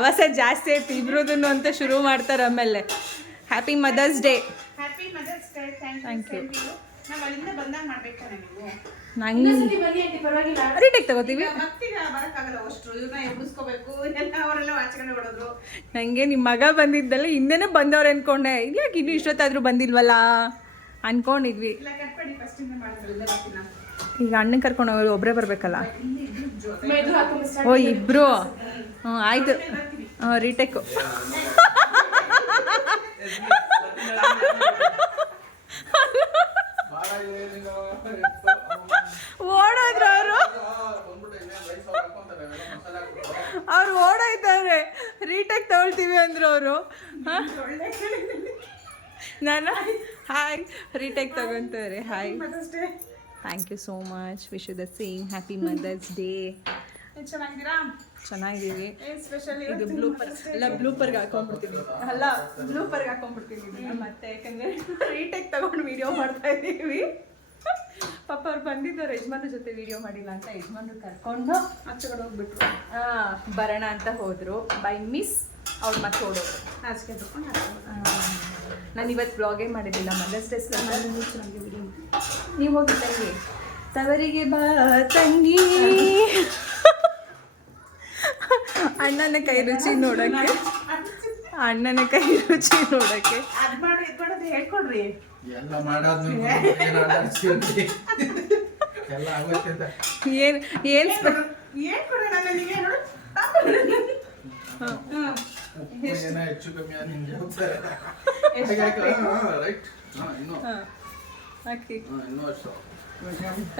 ಸವಾಸ ಜಾಸ್ತಿ ಐತಿ ಇಬ್ರದನ್ನು ಅಂತ ಶುರು ಮಾಡ್ತಾರೆ ಆಮೇಲೆ. Happy mother's day. Happy mother's day. Thank you. ನಾವು ಅಲ್ಲಿಂದ ಬಂದಾಗ ಮಾಡ್ಬೇಕಾರೆ ನೀವು ನಂಗೆ ರೀಟೇಕ್ ತಗೋತೀವಿ. ಬರೋಕ್ಕಾಗಲ್ಲ ಅಷ್ಟು ಇವ್ರನ್ನ ಎಬ್ಬಿಸ್ಕೋಬೇಕು ಎಲ್ಲ ಅವರೆಲ್ಲ ವಾಚ್ಕೊಂಡು ಹೊಡೋದ್ರು. ನನಗೆ ನಿಮ್ಮ ಮಗ ಬಂದಿದ್ದಲ್ಲ ಹಿಂದೆನೇ ಬಂದವ್ರು ಅನ್ಕೊಂಡೆ, ಯಾಕೆ ಇನ್ನೂ ಇಷ್ಟೊತ್ತಾದರೂ ಬಂದಿಲ್ವಲ್ಲ ಅನ್ಕೊಂಡಿದ್ವಿ. ಇಲ್ಲ ಕಟ್ಪಡಿ ಫಸ್ಟಿಂದ ಮಾಡಿದ್ರಲ್ಲ. ಈಗ ಅಣ್ಣನ ಕರ್ಕೊಂಡು ಹೋಗೋರು ಒಬ್ಬರೇ ಬರಬೇಕಲ್ಲ. ಓ ಇಬ್ರು. ಹ್ಞೂ ಆಯಿತು. ರೀಟೇಕು. ಓಡೋದ್ರು ಅವ್ರು ಓಡೋಯ್ತಾರೆ. ರೀಟೇಕ್ ತಗೊಳ್ತೀವಿ ಅಂದರು ಅವರು. ನಾನು ಹಾಯ್ ರೀಟೇಕ್ ತಗೊತಾರೆ. Hi, thank you so much. Wish you the same. Happy mother's day. ಚೆನ್ನಾಗಿದ್ದೀರಾ? ಚೆನ್ನಾಗಿದ್ದೀವಿ. ಸ್ಪೆಷಲ್ ಇದು ಬ್ಲೂಪರ್ ಎಲ್ಲ ಬ್ಲೂಪರ್ಗೆ ಹಾಕೊಂಡ್ಬಿಡ್ತೀನಿ. ಅಲ್ಲ ಬ್ಲೂಪರ್ಗೆ ಹಾಕೊಂಡ್ಬಿಡ್ತೀನಿ ಮತ್ತೆ, ಯಾಕಂದರೆ ರೀಟೇಕ್ ತಗೊಂಡು ವಿಡಿಯೋ ಮಾಡ್ತಾ ಇದ್ದೀವಿ. ಪಾಪ ಅವ್ರು ಬಂದಿದ್ದವ್ರು ಯಜಮಾನ್ರ ಜೊತೆ ವಿಡಿಯೋ ಮಾಡಿಲ್ಲ ಅಂತ ಯಜಮಾನ್ರು ಕರ್ಕೊಂಡು ಆಚೆಗಡೆ ಹೋಗ್ಬಿಟ್ರು. ಬರೋಣ ಅಂತ ಹೋದರು. ಬೈ ಮಿಸ್ ಅವ್ರು ಮತ್ತೆ ಓಡೋರು. ಆಚೆಗೆ ತಗೊಂಡು ನಾನು ಇವತ್ತು ಬ್ಲಾಗೇ ಮಾಡಿದ್ದಿಲ್ಲ. Mother's Day video. ನೀವು ಹೋಗಿ ತಂಗಿ ತವರಿಗೆ ಬಾ ತಂಗಿ. ಅಣ್ಣನ ಕೈ ರುಚಿ ನೋಡೋಕ್ಕೆ, ಅಣ್ಣನ ಕೈ ರುಚಿ ನೋಡೋಕ್ಕೆ. ಅದು ಮಾಡಿ ಇದು ಮಾಡೋದು ಹೇಳ್ಕೊಡ್ರಿ. ಎಲ್ಲ ಮಾಡೋದು ಎಲ್ಲ ಆಗುತ್ತೆ ಅಂತ ಏನು ಏನು ಹೇಳ್ಕೊಡೋಣ ನನಗೆ ನೋಡು. ಏನೋ ಹೆಚ್ಚು ಕಮ್ಮಿ ಆದ ನಿಂಗೆ ರೈಟ್. ಇನ್ನೂ ಹಾಕಿ ಇನ್ನೂ ಅಷ್ಟು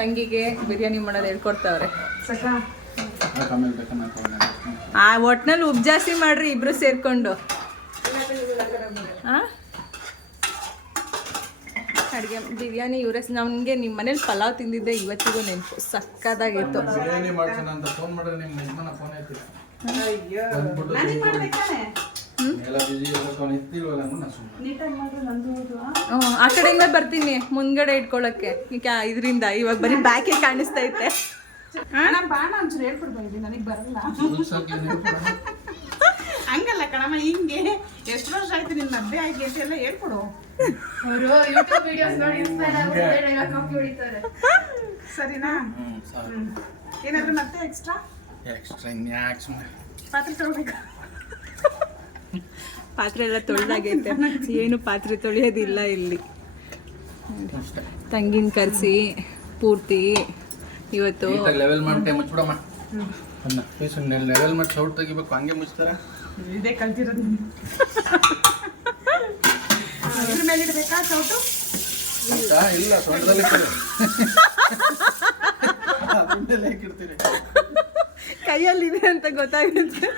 ತಂಗಿಗೆ ಬಿರಿಯಾನಿ ಮಾಡೋದು ಹೇಳ್ಕೊಡ್ತಾವ್ರೆ. ಆಮೇಲೆ ಬೇಕನ್ನ ಆ ಒಟ್ನಲ್ಲಿ ಉಪ್ಪು ಜಾಸ್ತಿ ಮಾಡ್ರಿ ಇಬ್ರು ಸೇರ್ಕೊಂಡು. ಅಡುಗೆ ಬಿರಿಯಾನಿ ಇವರೇ. ನಮಗೆ ನಿಮ್ಮ ಮನೇಲಿ ಪಲಾವ್ ತಿಂದಿದ್ದೆ ಇವತ್ತಿಗೂ ನೆನಪು. ಸಕ್ಕತ್ತಾಗಿತ್ತು. ಬಿರಿಯಾನಿ ಮಾಡ್ಸೋಣ ಅಂತ ಫೋನ್ ಮಾಡಿದ್ರೆ ನಿಮ್ಮ ಯಜಮಾನ ಫೋನ್ ಐತಿಲ್ಲ. ಅಯ್ಯೋ ನನಗೆ ಮಾಡ್ಬೇಕಾನೆ ಎಲ್ಲ ಬಿಜಿ ಎಲ್ಲ ಫೋನ್ ಇತ್ತಿಲ್ವಲ್ಲ ನಾನು ಸುಮ್ಮನೆ ನೀಟಾಗಿ ಮಾಡ್ರೆ ನಂದು. ಆ ಕಡೆಯಿಂದ ಬರ್ತೀನಿ ಮುಂದ್ಗಡೆ ಇಟ್ಕೊಳ್ಳೋಕ್ಕೆ. ಈಗ ಇದರಿಂದ ಇವಾಗ ಬರೀ ಬ್ಯಾಕೇ ಕಾಣಿಸ್ತೈತೆ. ನಮ್ಮ ಬಾಣ ಒಂಚೂರು ಹೇಳ್ಕೊಡ್ಬೋದು, ನನಗೆ ಬರಲ್ಲ. ಹಂಗಲ್ಲ ಕಣಮ್ಮ, ಹಿಂಗೆ ಎಷ್ಟು ವರ್ಷ ಆಯ್ತು ನಿನ್ನ ಮದ್ವೆ ಆಗಿ ಅಂತ ಎಲ್ಲ ಹೇಳ್ಕೊಡು. ಅವರು ಯೂಟ್ಯೂಬ್ ವಿಡಿಯೋಸ್ ನೋಡಿ ಇನ್ಸ್ಪೈರ್ ಆಗಿ ಕಾಪಿ ಹೊಡಿತಾರೆ. ಸರಿನಾ? ಏನಾದ್ರು ಮತ್ತೆ ಎಕ್ಸ್ಟ್ರಾ ಇನ್ಯಾಕೆ ಸುಮ್ಮನೆ ಪಾತ್ರೆ ತಗೋಬೇಕು. ಪಾತ್ರೆ ಎಲ್ಲ ತೊಳೆದಾಗೈತೆ. ಏನು ಪಾತ್ರೆ ತೊಳೆಯೋದಿಲ್ಲ ಇಲ್ಲಿ. ತಂಗಿನ ಕರೆಸಿ ಪೂರ್ತಿ ಇವತ್ತು ಲೆವೆಲ್ ಮಾಡಿ ಮುಚ್ಬಿಡಮ್ಮ. ಲೆವೆಲ್ ಮಾಡಿ ಸೌಟ್ ತೆಗಿಬೇಕು, ಹಂಗೆ ಮುಚ್ತಾರ. ಇದೇ ಕಲ್ತಿರೋದು. ಇದ್ರ ಮೇಲೆ ಇಡಬೇಕಾ ಸೌಟು? ಇಲ್ಲ ಸೌಟದಲ್ಲಿ ಹಾಕಿರ್ತೀರಿ. ಕೈಯಲ್ಲಿದೆ ಅಂತ ಗೊತ್ತಾಗುತ್ತೆ.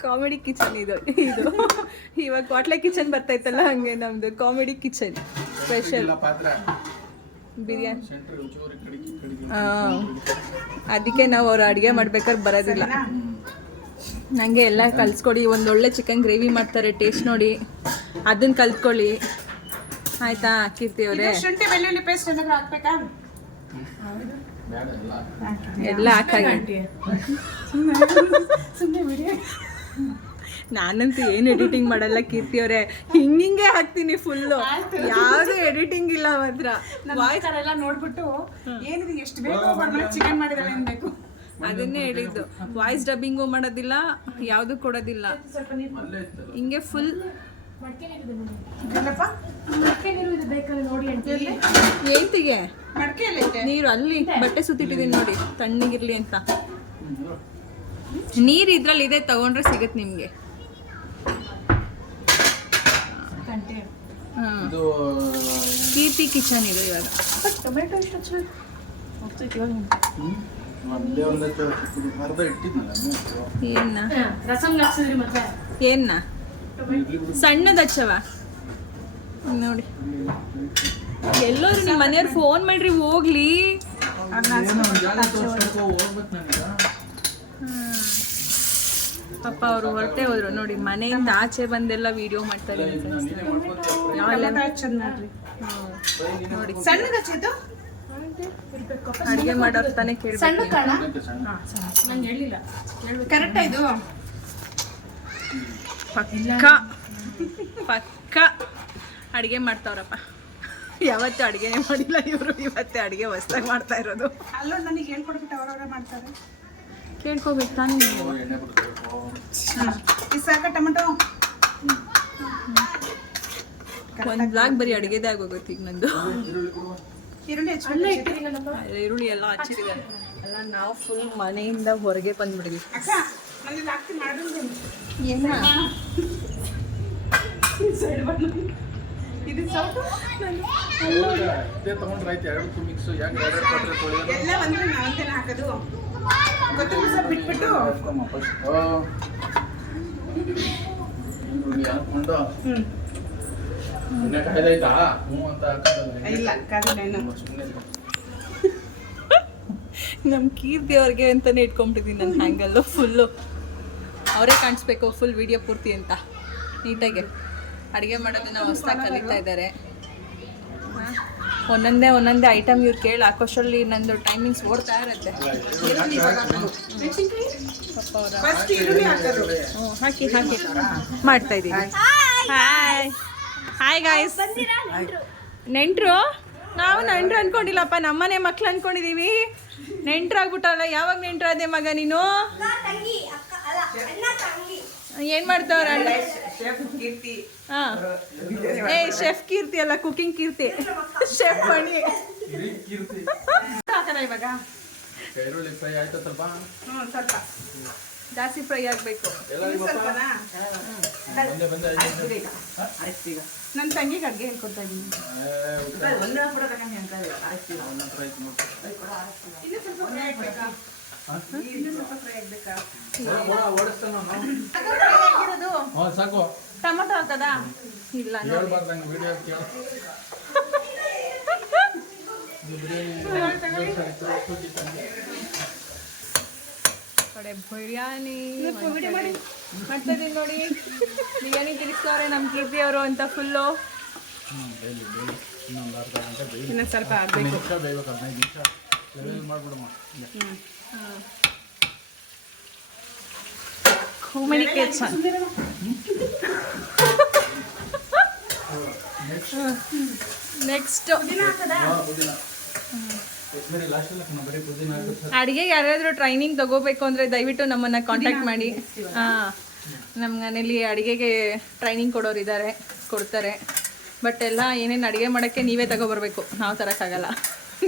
ಕಾಮಿಡಿ ಕಿಚನ್ ಇದು. ಇವಾಗ ಕ್ವಾಟ್ಲೆ ಕಿಚನ್ ಬರ್ತೈತಲ್ಲ ಹಂಗೆ ನಮ್ದು ಕಾಮಿಡಿ ಕಿಚನ್ ಸ್ಪೆಷಲ್. ಬಿರಿಯಾನಿ ಅದಕ್ಕೆ ನಾವು ಅವ್ರು ಅಡುಗೆ ಮಾಡ್ಬೇಕಾದ್ರೆ ಬರೋದಿಲ್ಲ. ನನಗೆ ಎಲ್ಲ ಕಲಿಸ್ಕೊಡಿ. ಒಂದೊಳ್ಳೆ ಚಿಕನ್ ಗ್ರೇವಿ ಮಾಡ್ತಾರೆ, ಟೇಸ್ಟ್ ನೋಡಿ ಅದನ್ನು ಕಲ್ತ್ಕೊಳ್ಳಿ ಆಯಿತಾ ಕೀರ್ತಿ ಅವರೇ. ಶುಂಠಿ ಬೆಳ್ಳುಳ್ಳಿ ಪೇಸ್ಟ್ ಏನಾದ್ರು ಹಾಕ್ಬೇಕಾ? ಎಲ್ಲ ಹಾಕಾಗಿ ಸುಮ್ಮನೆ ಬಿಡಿ. ನಾನಂತೂ ಏನು ಎಡಿಟಿಂಗ್ ಮಾಡಲ್ಲ ಕೀರ್ತಿ ಅವರೇ, ಹಿಂಗೆ ಹಾಕ್ತೀನಿ ಫುಲ್ಲು. ಯಾವುದು ಎಡಿಟಿಂಗ್ ಇಲ್ಲ ಮಾತ್ರ. ವಾಯ್ಸ್ ಎಲ್ಲ ನೋಡ್ಬಿಟ್ಟು ಏನಿದೆ ಎಷ್ಟು ಬೇಕೋ ಚಿಕನ್ ಮಾಡಿದಾಳೆ ಅನ್ಬೇಕು. ಅದನ್ನೇ ಹೇಳಿದ್ದು. ವಾಯ್ಸ್ ಡಬ್ಬಿಂಗು ಮಾಡೋದಿಲ್ಲ, ಯಾವುದು ಕೊಡೋದಿಲ್ಲ. ಹಿಂಗೆ ಫುಲ್ ಏಂತಿಗೆ ನೀರು ಅಲ್ಲಿ ಬಟ್ಟೆ ಸುತ್ತಿಟ್ಟಿದ್ದೀನಿ ನೋಡಿ ತಣ್ಣಗಿರ್ಲಿ ಅಂತ. ನೀರು ಇದ್ರಲ್ಲಿ ಇದೆ, ತಗೊಂಡ್ರೆ ಸಿಗತ್ತೆ ನಿಮ್ಗೆ. ಕೀರ್ತಿ ಕಿಚನ್ ಇದು. ಇವಾಗ ಟೊಮೆಟೊ ಎಷ್ಟು ಹಚ್ಚಬೇಕು? ಏನ್ನ ರಸಂ ಹಾಕ್ಸಿದ್ರಿ ಮತ್ತೆ ಏನ್ನ ಸಣ್ಣದ ಹಚ್ಚವ ನೋಡಿ. ಎಲ್ಲರೂ ನಿಮ್ಮ ಮನೆಯವ್ರು ಫೋನ್ ಮಾಡ್ರಿ ಹೋಗ್ಲಿ. ಪಾಪ ಅವರು ಹೊರಟೆ ಹೋದ್ರು ನೋಡಿ. ಮನೆಯಿಂದ ಆಚೆ ಬಂದೆಲ್ಲ ವಿಡಿಯೋ ಮಾಡ್ತಾರೆ ನೋಡಿ. ಸಣ್ಣದ ಹಚ್ಚಿದ್ದು ಅಡುಗೆ ಮಾಡೋರು ತಾನೇ ಸಣ್ಣ ಕೇಳ್ಬೇಕು. ಕಾಣ ನಂಗೆ ಹೇಳಿಲ್ಲ ಕರೆಕ್ಟಾ ಇದು ಪಕ್ಕ ಪಕ್ಕ ಅಡುಗೆ ಮಾಡ್ತಾವ್ರಪ್ಪ. ಯಾವತ್ತೂ ಅಡುಗೆನೇ ಮಾಡಿಲ್ಲ ಇವರು, ಇವತ್ತೇ ಅಡುಗೆ ಹೊಸ್ದಾಗಿ ಮಾಡ್ತಾ ಇರೋದು. ಅಲ್ಲೋ ನನಗೆ ಹೇಳ್ಕೊಡ್ಬಿಟ್ಟು ಅವ್ರವ್ರೆ ಮಾಡ್ತಾರೆ. ಕೇಳ್ಕೊಬೇಕು ತಾನೇ ನೀವು. ಎಣ್ಣೆ ಬಿಡ್ಬೇಕು. ಇದು ಸಾಕ ಟೊಮೆಟೊ ಒಂದು ಬ್ಲಾಗ್ ಬರೀ ಅಡುಗೆದೇ ಆಗೋಗುತ್ತೆ ಈಗ ನಂದು. ಈರುಳ್ಳಿ ಹಚ್ಚಿಬಿಟ್ಟು ಈರುಳ್ಳಿ ಎಲ್ಲ ಹಚ್ಚಿದ್ದಾರೆ ಅಲ್ಲ. ನಾವು ಫುಲ್ ಮನೆಯಿಂದ ಹೊರಗೆ ಬಂದ್ಬಿಡಿದ್ವಿ. ಅಕ್ಕ ನನಗೆ ಹಾಕ್ತೀನಿ ಮಾಡಿದ್ರೆ ಏನ ಇದು ಸೌಟು ಇದೇ ತಗೊಂಡ್ರೆ ಆಯ್ತು, ಎರಡಕ್ಕೂ ಮಿಕ್ಸ್. ಯಾಕೆ ಎರಡು ಕೊಟ್ಟರೆ ತೊಳೆಯೋದು? ಎಲ್ಲ ಒಂದ್ರೆ ನಾವಂತೇನೆ ಹಾಕೋದು. ಕೊತ್ತಂಬರಿ ಸೊಪ್ಪು ಬಿಟ್ಬಿಟ್ಟು ಈರುಳ್ಳಿ ಹಾಕ್ಕೊಂಡು ಎಣ್ಣೆ ಕಾಯ್ದಾಯ್ತಾ? ಹ್ಞೂ ಅಂತ ಹಾಕೋದಲ್ಲ. ಇಲ್ಲ ಕಾದಿಲ್ಲ ಇನ್ನು. ಸುಮ್ಮನೆ ನಮ್ಮ ಕೀರ್ತಿ ಅವ್ರಿಗೆ ಅಂತಲೇ ಇಟ್ಕೊಂಬಿಟ್ಟಿದ್ದೀನಿ ನನ್ನ ಹ್ಯಾಂಗಲ್ಲು ಫುಲ್ಲು. ಅವರೇ ಕಾಣಿಸ್ಬೇಕು ಫುಲ್ ವಿಡಿಯೋ ಪೂರ್ತಿ ಅಂತ. ನೀಟಾಗಿ ಅಡುಗೆ ಮಾಡೋದನ್ನ ಹೊಸ್ದಾಗಿ ಕಲಿತಾ ಇದ್ದಾರೆ. ಒಂದೊಂದೇ ಐಟಮ್ ಇವ್ರು ಕೇಳಿ ಹಾಕೋಷ್ಟರಲ್ಲಿ ನಂದು ಟೈಮಿಂಗ್ಸ್ ಓಡ್ತಾ ಇರುತ್ತೆ. ಪಾಪ ಅವರ ಫಸ್ಟ್ ಈರುಳ್ಳಿ ಹಾಕೋದು. ಹ್ಞೂ ಹಾಕಿ ಮಾಡ್ತಾ ಇದ್ದೀವಿ. Hi guys. ನೆಂಟರು ನಾವು ನೆಂಟ್ರು ಅನ್ಕೊಂಡಿಲ್ಲಪ್ಪ, ನಮ್ಮನೆ ಮಕ್ಳು ಅನ್ಕೊಂಡಿದೀವಿ. ನೆಂಟ್ರಾಗ್ಬಿಟ್ಟಲ್ಲ. ಯಾವಾಗ ನೆಂಟ್ರಾದೆ ಮಗ ನೀನು? ಏನ್ ಮಾಡ್ತಾವ್ರ ಅಣ್ಣ? ಹಾಂ ಏ ಶೆಫ್ ಕೀರ್ತಿ ಅಲ್ಲ, ಕುಕಿಂಗ್ ಕೀರ್ತಿ. ಶೆಫ್ ಮಣಿ ಹಾಕೋಣ ಇವಾಗ. ಈರುಳ್ಳಿ ಫ್ರೈ ಆಯ್ತಾ ಸ್ವಲ್ಪ? ಸ್ವಲ್ಪ ಜಾಸ್ತಿ ಫ್ರೈ ಆಗಬೇಕು. ಸ್ವಲ್ಪನಾ? ಬಂದೆ ಆಯ್ತು ಈಗ. ನನ್ನ ತಂಗಿಗೆ ಅಡುಗೆ ಹೇಳ್ಕೊಡ್ತಾ ಇದ್ದೀನಿ. ಅವನ ಹತ್ರ ಆಯ್ತು ನೋಡಿ. ಇನ್ನೂ ಸ್ವಲ್ಪ ಫ್ರೈ ಆಗ್ಬೇಕಾ? ಇನ್ನೂ ಸ್ವಲ್ಪ ಫ್ರೈ ಆಗ್ಬೇಕಾ? ಓಡಿಸ್ತಾನ ಫ್ರೈ ಆಗಿರೋದು ಹ್ಞೂ ಸಾಕು. ಟೊಮೊಟೊ ಹಾಕದಾ? ಇಲ್ಲ ಹೇಳ್ಬಾರ್ದು ನಂಗೆ ವಿಡಿಯೋ ಕೇಳು. ಇದು ಕಡೆ ಬಿರಿಯಾನಿ ಮಾಡ್ತಾ ಇದೀನಿ ನೋಡಿ. ಬಿರಿಯಾನಿ ತಿನ್ನಿಸ್ತವ್ರೆ ನಮ್ಮ ಕೀರ್ತಿ ಅವರು ಅಂತ ಫುಲ್ಲು. ಇನ್ನೊಂದು ಅರ್ಧ ಗಂಟೆ ಬೇಯಿ. ಇನ್ನೊಂದು ಸ್ವಲ್ಪ ಆಗಬೇಕು. ನಿಮಿಷ ಬೇಯ್ಬೇಕು, 15 ನಿಮಿಷ ಲೆವೆಲ್ ಮಾಡ್ಬಿಡಮ್ಮ. ಕಮ್ಯುನಿಕೇಷನ್ ನೆಕ್ಸ್ಟ್ ಪುದೀನ ಲಾಸ್ಟಲ್ಲಿ ಬರೀ ಪುದೀನ ಹಾಕಿ ಅಡುಗೆಗೆ ಯಾರಾದರೂ ಟ್ರೈನಿಂಗ್ ತಗೋಬೇಕು ಅಂದರೆ ದಯವಿಟ್ಟು ನಮ್ಮನ್ನು ಕಾಂಟ್ಯಾಕ್ಟ್ ಮಾಡಿ. ಹಾಂ, ನಮ್ಮ ಮನೇಲಿ ಅಡುಗೆಗೆ ಟ್ರೈನಿಂಗ್ ಕೊಡೋರು ಇದ್ದಾರೆ, ಕೊಡ್ತಾರೆ. ಬಟ್ ಎಲ್ಲ ಏನೇನು ಅಡುಗೆ ಮಾಡೋಕ್ಕೆ ನೀವೇ ತಗೊಬರ್ಬೇಕು, ನಾವು ತರೋಕ್ಕಾಗಲ್ಲ.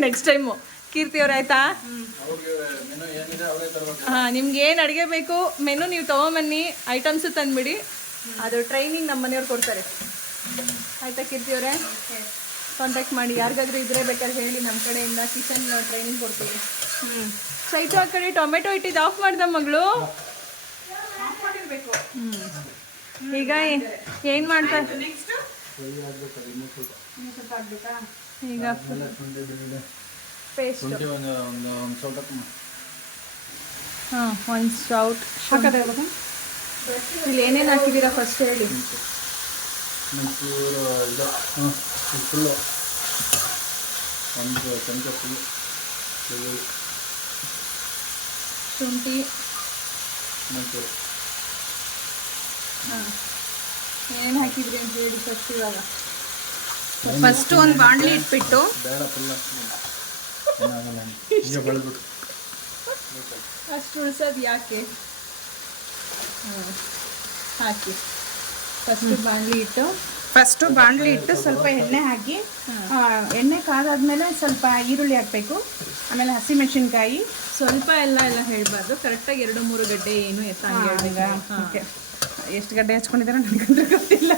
ನೆಕ್ಸ್ಟ್ ಟೈಮು ಕೀರ್ತಿ ಅವ್ರು ಆಯಿತಾ? ಅವ್ರಿಗೆ ಮೆನು ಏನಿದೆ ಅವರೇ ತರಬೇಕು. ಹಾಂ, ನಿಮ್ಗೆ ಏನು ಅಡುಗೆ ಬೇಕು ಮೆನು ನೀವು ತೊಗೊಂಬನ್ನಿ, ಐಟಮ್ಸು ತಂದುಬಿಡಿ. ಅದು ಟ್ರೈನಿಂಗ್ ನಮ್ಮ ಮನೆಯವ್ರು ಕೊಡ್ತಾರೆ. ಆಯಿತಾ ಕೀರ್ತಿ ಅವರೇ? ಕಾಂಟ್ಯಾಕ್ಟ್ ಮಾಡಿ. ಯಾರಿಗಾದ್ರೂ ಇದ್ರೆ ಬೇಕಾದ್ರೆ ಹೇಳಿ, ನಮ್ಮ ಕಡೆಯಿಂದ ಕಿಚನ್ ಟ್ರೈನಿಂಗ್ ಕೊಡ್ತೀವಿ. ಸೈಟು ಆ ಕಡೆ ಟೊಮೆಟೊ ಇಟ್ಟಿದ್ದು ಆಫ್ ಮಾಡ್ದ ಮಗಳು. ಈಗ ಏನು ಮಾಡ್ತಾ ನೆಕ್ಸ್ಟ್ ಫ್ರೈ ಆಗಬೇಕು. ಇನ್ನೂ ಸ್ವಲ್ಪ ಸ್ವಲ್ಪ ಆಗಬೇಕಾ? ಈಗ ಶುಂಠಿ ಬೆಳ್ಳುಳ್ಳಿ ಪೇಸ್ಟ್. ಶುಂಠಿ ಒಂದು ಸ್ವಲ್ಪ ಹಾಂ, ಒಂದು ಶೌಟ್ ಹಾಕದ ಇವಾಗ? ಇಲ್ಲಿ ಏನೇನು ಹಾಕಿದ್ದೀರಾ ಫಸ್ಟ್ ಹೇಳಿ. ಒಂಚೂರು ಇದು ಫುಲ್ಲು ಒಂದು ಚಮಚ ಫುಲ್ಲು ಬೆಳ್ಳುಳ್ಳಿ, ಶುಂಠಿ. ಒಂಚೂರು ಹಾಂ, ಏನೇನು ಹಾಕಿದ್ರಿ ಅಂತ ಹೇಳಿ ಫಸ್ಟ್. ಇವಾಗ ಫಸ್ಟ್ ಒಂದು ಬಾಣಲಿ ಇಟ್ಬಿಟ್ಟು ಬೇಡ ಫುಲ್ ಏನಾಗಲ್ಲ, ಈಗ ಬೆಳೆದ್ಬಿಟ್ಟು ಅಷ್ಟು ಉಳ್ಸೋದು ಯಾಕೆ? ಹಾಕಿ ಫಸ್ಟು ಬಾಣಲಿ ಇಟ್ಟು ಸ್ವಲ್ಪ ಎಣ್ಣೆ ಹಾಕಿ, ಎಣ್ಣೆ ಕಾದಾದ್ಮೇಲೆ ಸ್ವಲ್ಪ ಈರುಳ್ಳಿ ಹಾಕಬೇಕು, ಆಮೇಲೆ ಹಸಿಮೆಣಸಿನ್ಕಾಯಿ. ಸ್ವಲ್ಪ ಎಲ್ಲ ಹೇಳಬಾರ್ದು, ಕರೆಕ್ಟಾಗಿ 2-3 ಗಡ್ಡೆ ಏನು ಎತ್ತಂಗೆ. ಓಕೆ, ಎಷ್ಟು ಗಡ್ಡೆ ಹಚ್ಕೊಂಡಿದ್ದಾರೆ ನನಗಂದ್ರೆ ಗೊತ್ತಿಲ್ಲ.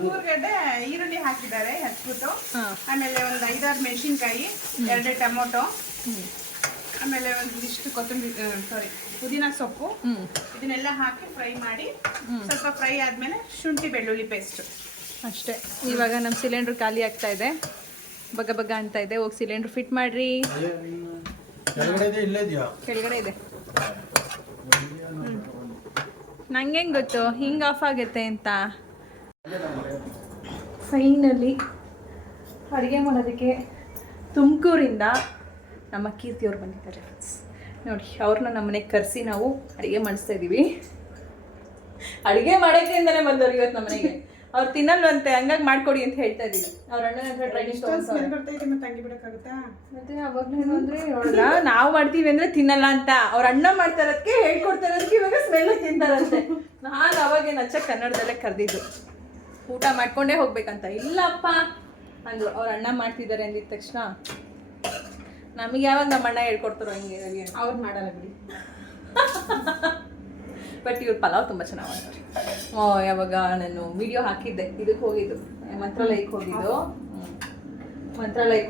3 ಗಡ್ಡೆ ಈರುಳ್ಳಿ ಹಾಕಿದ್ದಾರೆ ಹಚ್ಬಿಟ್ಟು. ಆಮೇಲೆ ಒಂದು 5-6 ಮೆಣಸಿನ್ಕಾಯಿ, 2 ಟೊಮೊಟೊ, ಆಮೇಲೆ ಒಂದಿಷ್ಟು ಕೊತ್ತಂಬರಿ ಪುದೀನ ಸೊಪ್ಪು, ಇದನ್ನೆಲ್ಲ ಹಾಕಿ ಫ್ರೈ ಮಾಡಿ. ಸ್ವಲ್ಪ ಫ್ರೈ ಆದಮೇಲೆ ಶುಂಠಿ ಬೆಳ್ಳುಳ್ಳಿ ಪೇಸ್ಟ್ ಅಷ್ಟೇ. ಇವಾಗ ನಮ್ಮ ಸಿಲಿಂಡ್ರ್ ಖಾಲಿ ಆಗ್ತಾ ಇದೆ, ಬಗ ಅಂತ ಇದೆ. ಹೋಗಿ ಸಿಲಿಂಡ್ರ್ ಫಿಟ್ ಮಾಡ್ರಿ. ಕೆಳಗಡೆ ಇಲ್ಲೇ ಇದೆಯಾ? ಕೆಳಗಡೆ ಇದೆ. ನಂಗೆ ಹೆಂಗೆ ಗೊತ್ತು ಹಿಂಗೆ ಆಫ್ ಆಗುತ್ತೆ ಅಂತ. ಫೈನಲಿ ಅಡುಗೆ ಮಾಡೋದಕ್ಕೆ ತುಮಕೂರಿಂದ ನಮ್ಮ ಕೀರ್ತಿಯವ್ರು ಬಂದಿದ್ದಾರೆ ಫ್ರೆಂಡ್ಸ್. ನೋಡಿ ಅವ್ರನ್ನ ನಮ್ಮ ಮನೆಗೆ ಕರೆಸಿ ನಾವು ಅಡುಗೆ ಮಾಡಿಸ್ತಾ ಇದ್ದೀವಿ. ಅಡುಗೆ ಮಾಡೋಕ್ಕಿಂದನೇ ಬಂದವ್ರು ಇವತ್ತು ನಮ್ಮ ಮನೆಗೆ. ಅವ್ರು ತಿನ್ನಲ್ವಂತೆ, ಹಂಗಾಗಿ ಮಾಡ್ಕೊಡಿ ಅಂತ ಹೇಳ್ತಾ ಇದ್ದೀವಿ. ಅವ್ರ ಅಣ್ಣನ ಹತ್ರ ಟ್ರೈನಿಂಗ್ ಮತ್ತೆ ಅವಾಗಲೂ ಅಂದರೆ ನೋಡಲ್ಲ, ನಾವು ಮಾಡ್ತೀವಿ ಅಂದರೆ ತಿನ್ನಲ್ಲ ಅಂತ, ಅವ್ರ ಅಣ್ಣ ಮಾಡ್ತಾ ಇರೋದಕ್ಕೆ ಹೇಳ್ಕೊಡ್ತಾ ಇರೋದಕ್ಕೆ ಇವಾಗ ಸ್ಮೆಲ್ ತಿಂತಾರಂತೆ. ನಾನು ಅವಾಗೇನು ಅಚ್ಚ ಕನ್ನಡದಲ್ಲೇ ಕರೆದಿದ್ದು ಊಟ ಮಾಡ್ಕೊಂಡೇ ಹೋಗ್ಬೇಕಂತ. ಇಲ್ಲಪ್ಪ ಅಂದರು. ಅವ್ರ ಅಣ್ಣ ಮಾಡ್ತಿದ್ದಾರೆ ಅಂದಿದ ತಕ್ಷಣ ನಮಗೆ ಯಾವಾಗ ನಮ್ಮ ಅಣ್ಣ ಹೇಳ್ಕೊಡ್ತಾರೋ ಹಿಂಗೆ ಅವ್ರು ಮಾಡಲ್ಲ ಬಿಡಿ. ಬಟ್ ಇವ್ರು ಪಲಾವ್ ತುಂಬ ಚೆನ್ನಾಗಿ ಮಾಡ್ತಾರೆ. ಯಾವಾಗ ನಾನು ವಿಡಿಯೋ ಹಾಕಿದ್ದೆ, ಇದಕ್ಕೆ ಹೋಗಿದ್ದು, ಮಂತ್ರಾಲಯಕ್ಕೆ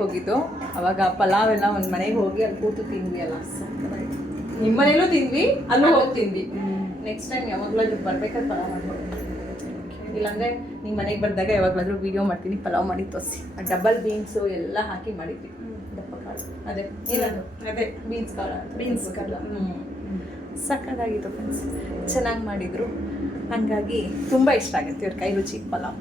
ಹೋಗಿದ್ದು ಅವಾಗ ಪಲಾವ್ ಎಲ್ಲ ಒಂದು ಮನೆಗೆ ಹೋಗಿ ಅಲ್ಲಿ ಕೂತು ತಿಂದ್ವಿ ಅಲ್ಲ, ಸಕ್ಕತ್ತಾಗಿತ್ತು. ನಿಮ್ಮ ಮನೇಲೂ ತಿಂದ್ವಿ, ಅಲ್ಲೂ ಹೋಗಿ ತಿಂದ್ವಿ. ನೆಕ್ಸ್ಟ್ ಟೈಮ್ ಯಾವಾಗಲಾದ್ರೂ ಬರ್ಬೇಕಾದ್ರೆ ಪಲಾವ್ ಮಾಡ್ಬೋದು. ಇಲ್ಲಾಂದರೆ ನಿಮ್ಮ ಮನೆಗೆ ಬಂದಾಗ ಯಾವಾಗಲಾದ್ರೂ ವಿಡಿಯೋ ಮಾಡ್ತೀನಿ, ಪಲಾವ್ ಮಾಡಿ ತೋರಿಸಿ. ಆ ಡಬಲ್ ಬೀನ್ಸು ಎಲ್ಲ ಹಾಕಿ ಮಾಡಿದ್ವಿ. ದಪ್ಪ ಕಾಳು ಅದೇ ಏನದು ಅದೇ ಬೀನ್ಸ್ ಕಾಳು ಸಕ್ಕತ್ತಾಗಿತ್ತು ಫ್ರೆಂಡ್ಸ್, ಚೆನ್ನಾಗಿ ಮಾಡಿದರು. ಹಾಗಾಗಿ ತುಂಬ ಇಷ್ಟ ಆಗುತ್ತೆ ಇವ್ರ ಕೈ ರುಚಿ ಪಲಾವ್.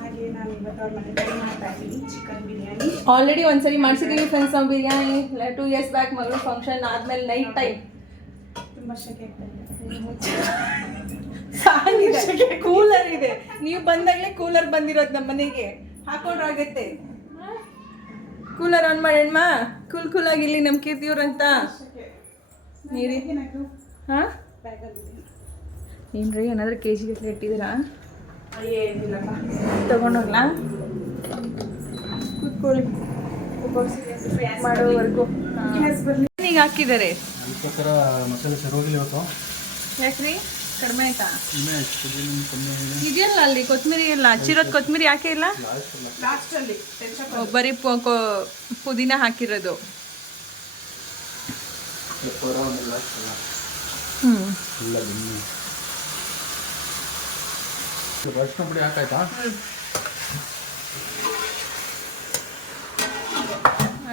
ಹಾಗೆ ನಾನು ಇವತ್ತು ಅವ್ರ ಮನೆ ಟ್ರೈ ಮಾಡ್ತಾ ಇದ್ದೀನಿ ಚಿಕನ್ ಬಿರಿಯಾನಿ. ಆಲ್ರೆಡಿ ಒಂದ್ಸರಿ ಮಾಡಿಸಿದ್ದೀವಿ ಫ್ರೆಂಡ್ಸ್ ನಾವು ಬಿರಿಯಾನಿ 2 years ಬ್ಯಾಕ್. ಮಗಳು ಫಂಕ್ಷನ್ ಆದಮೇಲೆ ನೈಟ್ ಟೈಮ್ ತುಂಬ ಶೆಕೆ ಕೂಲರ್ ಇದೆ. ನೀವು ಬಂದಾಗಲೇ ಕೂಲರ್ ಬಂದಿರೋದು ನಮ್ಮ ಮನೆಗೆ, ಹಾಕೊಂಡ್ರಾಗತ್ತೆ. ಕೂಲರ್ ಆನ್ ಮಾಡೋಣ, ಕೂಲ್ ಆಗಿಲ್ಲಿ ನಮ್ಮ ಕೀರ್ತಿಯವ್ರಂತ ನೀರಿ. ಹಾಂ ಏನ್ರಿ ಏನಾದರೂ KG ಗಟ್ಟಲೆ ಇಟ್ಟಿದ್ದೀರಾ? ಏನಿಲ್ಲಪ್ಪ, ತಗೊಂಡೋಗ್ಲಾ? ಕೂತ್ಕೊಳ್ಳಿ ಮಾಡೋವರೆಗೂ. ಈಗ ಹಾಕಿದ್ದಾರೆ ನನ್ನ ಪ್ರಕಾರ ಮಸಾಲೆ ಸರೋಗಿಲ್ಲ ಇವತ್ತು. ಯಾಕ್ರಿ ಕಡಿಮೆ ಆಯ್ತಾ? ಕಮ್ಮಿ ಇದೆಯಲ್ಲ ಅಲ್ಲಿ ಕೊತ್ತಂಬರಿ ಎಲ್ಲ ಹಚ್ಚಿರೋದು. ಕೊತ್ತಂಬರಿ ಯಾಕೆ ಇಲ್ಲ? ಲಾಸ್ಟಲ್ಲಿ ಬರೀ ಪುದೀನ ಹಾಕಿರೋದು. ಅರಿಶಿನ ಪುಡಿ ಹಾಕಾಯ್ತಾ?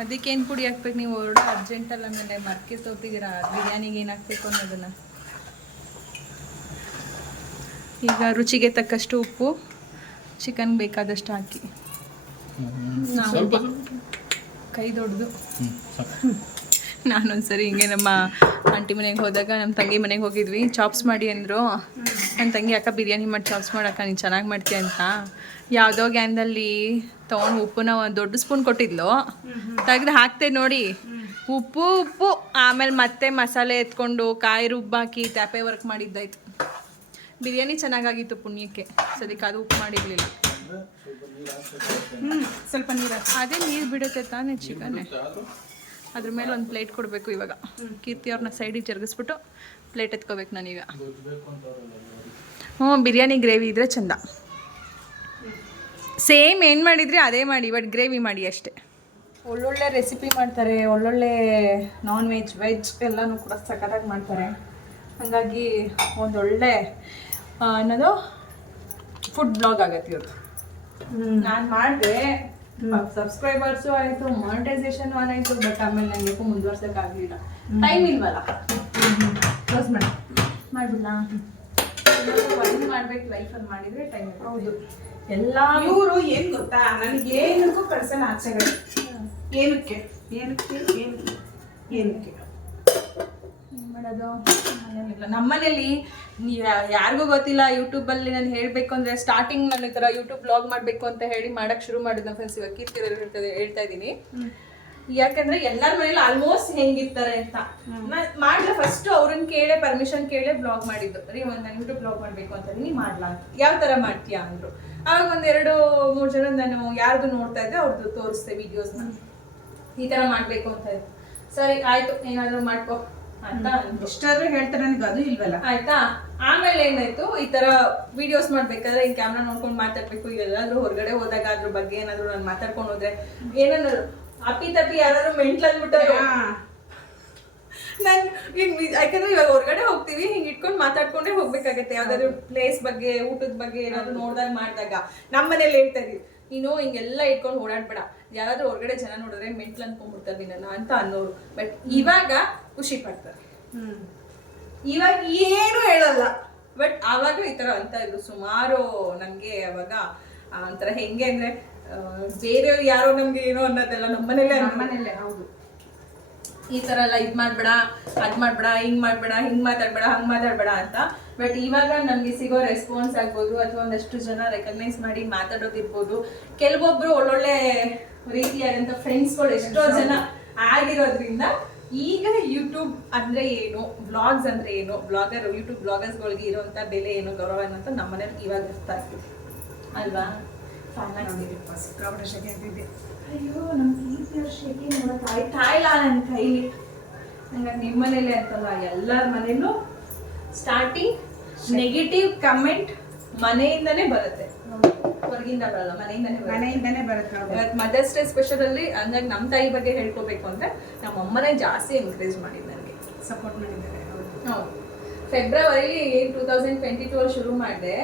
ಅದಕ್ಕೇನು ಪುಡಿ ಹಾಕ್ಬೇಕು ನೀವು? ಹೊರಡು ಅರ್ಜೆಂಟಲ್ಲ, ಆಮೇಲೆ ಮರ್ಕೆ ತೋತಿದ್ದೀರಾ ಬಿರಿಯಾನಿಗೆ ಏನು ಹಾಕ್ಬೇಕು ಅನ್ನೋದನ್ನು. ಈಗ ರುಚಿಗೆ ತಕ್ಕಷ್ಟು ಉಪ್ಪು, ಚಿಕನ್ ಬೇಕಾದಷ್ಟು ಹಾಕಿ. ಕೈ ದೊಡ್ಡದು. ನಾನೊಂದ್ಸರಿ ಹಿಂಗೆ ನಮ್ಮ ಆಂಟಿ ಮನೆಗೆ ಹೋದಾಗ ನಮ್ಮ ತಂಗಿ ಮನೆಗೆ ಹೋಗಿದ್ವಿ. ಚಾಪ್ಸ್ ಮಾಡಿ ಅಂದರು. ನನ್ನ ತಂಗಿ ಅಕ್ಕ ಬಿರಿಯಾನಿ ಮಾಡಿ ಚಾಪ್ಸ್ ಮಾಡಕ್ಕ ನೀನು ಚೆನ್ನಾಗಿ ಮಾಡ್ತೀಯ ಅಂತ ಯಾವುದೋ ಗ್ಯಾನ್ದಲ್ಲಿ ತೊಗೊಂಡು ಉಪ್ಪುನ ಒಂದು ದೊಡ್ಡ ಸ್ಪೂನ್ ಕೊಟ್ಟಿದ್ಲು. ತೆಗೆದು ಹಾಕ್ತೆ ನೋಡಿ, ಉಪ್ಪು ಆಮೇಲೆ ಮತ್ತೆ ಮಸಾಲೆ ಎತ್ಕೊಂಡು ಕಾಯಿ ರುಬ್ಬಾಕಿ ತ್ಯಾಪೆ ವರ್ಕ್ ಮಾಡಿದ್ದಾಯ್ತು. ಬಿರಿಯಾನಿ ಚೆನ್ನಾಗಾಗಿತ್ತು ಪುಣ್ಯಕ್ಕೆ. ಸದ್ಯಕ್ಕೆ ಅದು ಉಪ್ಪು ಮಾಡಿರಲಿಲ್ಲ. ಸ್ವಲ್ಪ ನೀರು ಅದೇ ನೀರು ಬಿಡುತ್ತೆ ತಾನೇ ಚಿಕನ್ನೇ. ಅದ್ರ ಮೇಲೆ ಒಂದು ಪ್ಲೇಟ್ ಕೊಡಬೇಕು ಇವಾಗ. ಕೀರ್ತಿಯವ್ರನ್ನ ಸೈಡಿಗೆ ಜರುಗಿಸ್ಬಿಟ್ಟು ಪ್ಲೇಟ್ ಎತ್ಕೋಬೇಕು ನಾನೀಗ. ಬಿರಿಯಾನಿ ಗ್ರೇವಿ ಇದ್ದರೆ ಚೆಂದ. ಸೇಮ್ ಏನು ಮಾಡಿದರೆ ಅದೇ ಮಾಡಿ, ಬಟ್ ಗ್ರೇವಿ ಮಾಡಿ ಅಷ್ಟೇ. ಒಳ್ಳೊಳ್ಳೆ ರೆಸಿಪಿ ಮಾಡ್ತಾರೆ, ಒಳ್ಳೊಳ್ಳೆ ನಾನ್ ವೆಜ್ ವೆಜ್ ಎಲ್ಲನೂ ಕೂಡ ಸಖತ್ತಾಗಿ ಮಾಡ್ತಾರೆ. ಹಾಗಾಗಿ ಒಂದೊಳ್ಳೆ ಅನ್ನೋದು ಫುಡ್ ಬ್ಲಾಗ್ ಆಗತ್ತೆ ಇವತ್ತು. ನಾನು ಮಾಡಿದೆ, ಸಬ್ಸ್ಕ್ರೈಬರ್ಸು ಆಯಿತು, ಮಾನಿಟೈಸೇಷನ್ ಆನ್ ಆಯಿತು. ಬಟ್ ಆಮೇಲೆ ನನಗೆ ಮುಂದುವರ್ಸೋಕ್ಕಾಗಲಿಲ್ಲ, ಟೈಮ್ ಇಲ್ವಲ್ಲ. ಕ್ಲೋಸ್ ಮಾಡಿಬಿಡ್ಲ ಒಂದು ಮಾಡ್ಬೇಕು ಲೈಫಲ್ಲಿ ಮಾಡಿದರೆ ಟೈಮ್. ಹೌದು, ಎಲ್ಲ ಇವರು ಏನು ಗೊತ್ತಾ, ನನಗೆ ಏನಕ್ಕೂ ಕಳ್ಸಲ್ಲ ಆಚೆಗಳು. ಏನಕ್ಕೆ ಮಾಡೋದು ಮನೇಲಿಲ್ಲ. ನಮ್ಮನೇಲಿ ನೀವು ಯಾರಿಗೂ ಗೊತ್ತಿಲ್ಲ. ಯೂಟ್ಯೂಬಲ್ಲಿ ನಾನು ಹೇಳಬೇಕು ಅಂದರೆ ಸ್ಟಾರ್ಟಿಂಗ್ ನಾನು ಈ ಥರ ಯೂಟ್ಯೂಬ್ ಬ್ಲಾಗ್ ಮಾಡಬೇಕು ಅಂತ ಹೇಳಿ ಮಾಡೋಕ್ಕೆ ಶುರು ಮಾಡಿದ್ದೆ ಫ್ರೆಂಡ್ಸ್. ಇವಾಗ ಕೀರ್ತಿ ಹೇಳ್ತಾ ಇದ್ದೀನಿ. ಯಾಕಂದರೆ ಎಲ್ಲರ ಮನೇಲಿ ಆಲ್ಮೋಸ್ಟ್ ಹೆಂಗಿರ್ತಾರೆ ಅಂತ ನಾನು ಮಾಡಲ. ಫಸ್ಟು ಅವ್ರನ್ನ ಕೇಳೇ ಪರ್ಮಿಷನ್ ಕೇಳೇ ಬ್ಲಾಗ್ ಮಾಡಿದ್ದು. ರೀ ನಾನು ಯೂಟ್ಯೂಬ್ ಬ್ಲಾಗ್ ಮಾಡಬೇಕು ಅಂತ ನೀ ಮಾಡಲ ಅಂತ. ಯಾವ ಥರ ಮಾಡ್ತೀಯಾ ಅಂದರು. ಆವಾಗ 1-2-3 ಜನ ನಾನು ಯಾರ್ದು ನೋಡ್ತಾ ಇದ್ದೆ ಅವ್ರದ್ದು ತೋರಿಸ್ದೆ ವೀಡಿಯೋಸ್ನ. ಈ ಥರ ಮಾಡಬೇಕು ಅಂತ ಇತ್ತು. ಸರಿ ಆಯಿತು, ಏನಾದರೂ ಮಾಡ್ಕೊ ಅಂತ ಅಂದ್ರು. ಇಷ್ಟಾದ್ರೂ ಹೇಳ್ತಾರೆ, ನನಗೆ ಅದು ಇಲ್ವಲ್ಲ. ಆಯ್ತಾ, ಆಮೇಲೆ ಏನಾಯ್ತು, ಈ ತರ ವಿಡಿಯೋಸ್ ಮಾಡ್ಬೇಕಾದ್ರೆ ಈ ಕ್ಯಾಮ್ರಾ ನೋಡ್ಕೊಂಡು ಮಾತಾಡ್ಬೇಕು. ಎಲ್ಲಾದ್ರೂ ಹೊರಗಡೆ ಹೋದಾಗ ಅದ್ರ ಬಗ್ಗೆ ಏನಾದ್ರು ನಾನು ಮಾತಾಡ್ಕೊಂಡು ಹೋದ್ರೆ ಏನಾದ್ರು ಅಪ್ಪಿ ತಪ್ಪಿ ಯಾರಾದ್ರೂ ಮೆಂಟ್ಲ್ ಅಂದ್ಬಿಟ್ಟರು. ನಾನು ಯಾಕಂದ್ರೆ ಇವಾಗ ಹೊರಗಡೆ ಹೋಗ್ತೀವಿ, ಹಿಂಗೆ ಇಟ್ಕೊಂಡು ಮಾತಾಡ್ಕೊಂಡೇ ಹೋಗ್ಬೇಕಾಗತ್ತೆ. ಯಾವ್ದಾದ್ರು ಪ್ಲೇಸ್ ಬಗ್ಗೆ, ಊಟದ ಬಗ್ಗೆ ಏನಾದ್ರು ನೋಡ್ದಾಗ ಮಾಡಿದಾಗ ನಮ್ಮ ಮನೇಲಿ ಹೇಳ್ತಾ ಇದೀವಿ, ನೀನು ಹಿಂಗೆಲ್ಲ ಇಟ್ಕೊಂಡು ಓಡಾಡ್ಬೇಡ, ಯಾರಾದ್ರೂ ಹೊರಗಡೆ ಜನ ನೋಡಿದ್ರೆ ಮೆಂಟ್ಲ್ ಅನ್ಕೊಂಡ್ಬಿಡ್ತಾರೆ ನನ್ನ ಅಂತ ಅನ್ನೋರು. ಬಟ್ ಇವಾಗ ಖುಷಿ ಪಡ್ತಾರೆ. ಇವಾಗ ಏನು ಹೇಳಲ್ಲ, ಬಟ್ ಆವಾಗ ಈ ಥರ ಅಂತ ಇದ್ರು ಸುಮಾರು. ನನಗೆ ಅವಾಗ ಒಂಥರ ಹೆಂಗೆ ಅಂದರೆ ಬೇರೆ ಯಾರೋ ನಮ್ಗೆ ಏನೋ ಅನ್ನೋದೆಲ್ಲ ನಮ್ಮನೇಲೆ ನಮ್ಮನೇಲೆ ಹೌದು. ಈ ತರ ಎಲ್ಲ ಇದ್ ಮಾಡ್ಬೇಡ, ಅದ್ ಮಾಡ್ಬೇಡ, ಹಿಂಗ್ ಮಾಡ್ಬೇಡ, ಹಿಂಗ್ ಮಾತಾಡ್ಬೇಡ, ಹಂಗ್ ಮಾತಾಡ್ಬೇಡ ಅಂತ. ಬಟ್ ಇವಾಗ ನಮ್ಗೆ ಸಿಗೋ ರೆಸ್ಪಾನ್ಸ್ ಆಗ್ಬೋದು ಅಥವಾ ಒಂದಷ್ಟು ಜನ ರೆಕಗ್ನೈಸ್ ಮಾಡಿ ಮಾತಾಡೋದಿರ್ಬೋದು, ಕೆಲವೊಬ್ರು ಒಳ್ಳೊಳ್ಳೆ ರೀತಿಯಾದಂತ ಫ್ರೆಂಡ್ಸ್ಗಳು ಎಷ್ಟೋ ಜನ ಆಗಿರೋದ್ರಿಂದ ಈಗ ಯೂಟ್ಯೂಬ್ ಅಂದ್ರೆ ಏನು, ಬ್ಲಾಗ್ಸ್ ಅಂದ್ರೆ ಏನು, ಯೂಟ್ಯೂಬ್ ಬ್ಲಾಗರ್ಸ್ಗಳಿಗೆ ಇರುವಂತ ಬೆಲೆ ಏನು, ಗೌರವ ಏನು ಅಂತ ನಮ್ಮನೇಲಿ ಇವಾಗ ಅರ್ಥ ಆಗ್ತಿದೆ ಅಲ್ವಾ? ಸಿಕ್ಕಾಪಟ್ಟೆ ಶೆಕೆ ಆಗ್ತಿದೆ. ಅಯ್ಯೋ ನಮ್ಮ ಪ್ರೀತಿಯ ಶೆಕೆ ತಾಯಿಲ್ಲ ನನ್ನ ಕೈಲಿ. ಹಂಗಾಗಿ ನಿಮ್ಮ ಮನೇಲಿ ಅಂತಲ್ಲ, ಎಲ್ಲರ ಮನೇಲೂ ಸ್ಟಾರ್ಟಿಂಗ್ ನೆಗೆಟಿವ್ ಕಮೆಂಟ್ ಮನೆಯಿಂದನೇ ಬರುತ್ತೆ, ಹೊರಗಿಂದ ಬರಲ್ಲ, ಮನೆಯಿಂದನೇ ಬರುತ್ತೆ. ಇವತ್ತು ಮದರ್ಸ್ ಡೇ ಸ್ಪೆಷಲ್ ಅಲ್ಲಿ ಹಂಗಾಗಿ ನಮ್ಮ ತಾಯಿ ಬಗ್ಗೆ ಹೇಳ್ಕೋಬೇಕು ಅಂದ್ರೆ ನಮ್ಮ ಅಮ್ಮನೇ ಜಾಸ್ತಿ ಎನ್ಕರೇಜ್ ಮಾಡಿದ್ದು ನನಗೆ, ಸಪೋರ್ಟ್ ಮಾಡಿದ್ದಾರೆ. ಹೌದು. ಫೆಬ್ರವರಿ 2022 ಅಲ್ಲಿ ಶುರು ಮಾಡಿದೆ.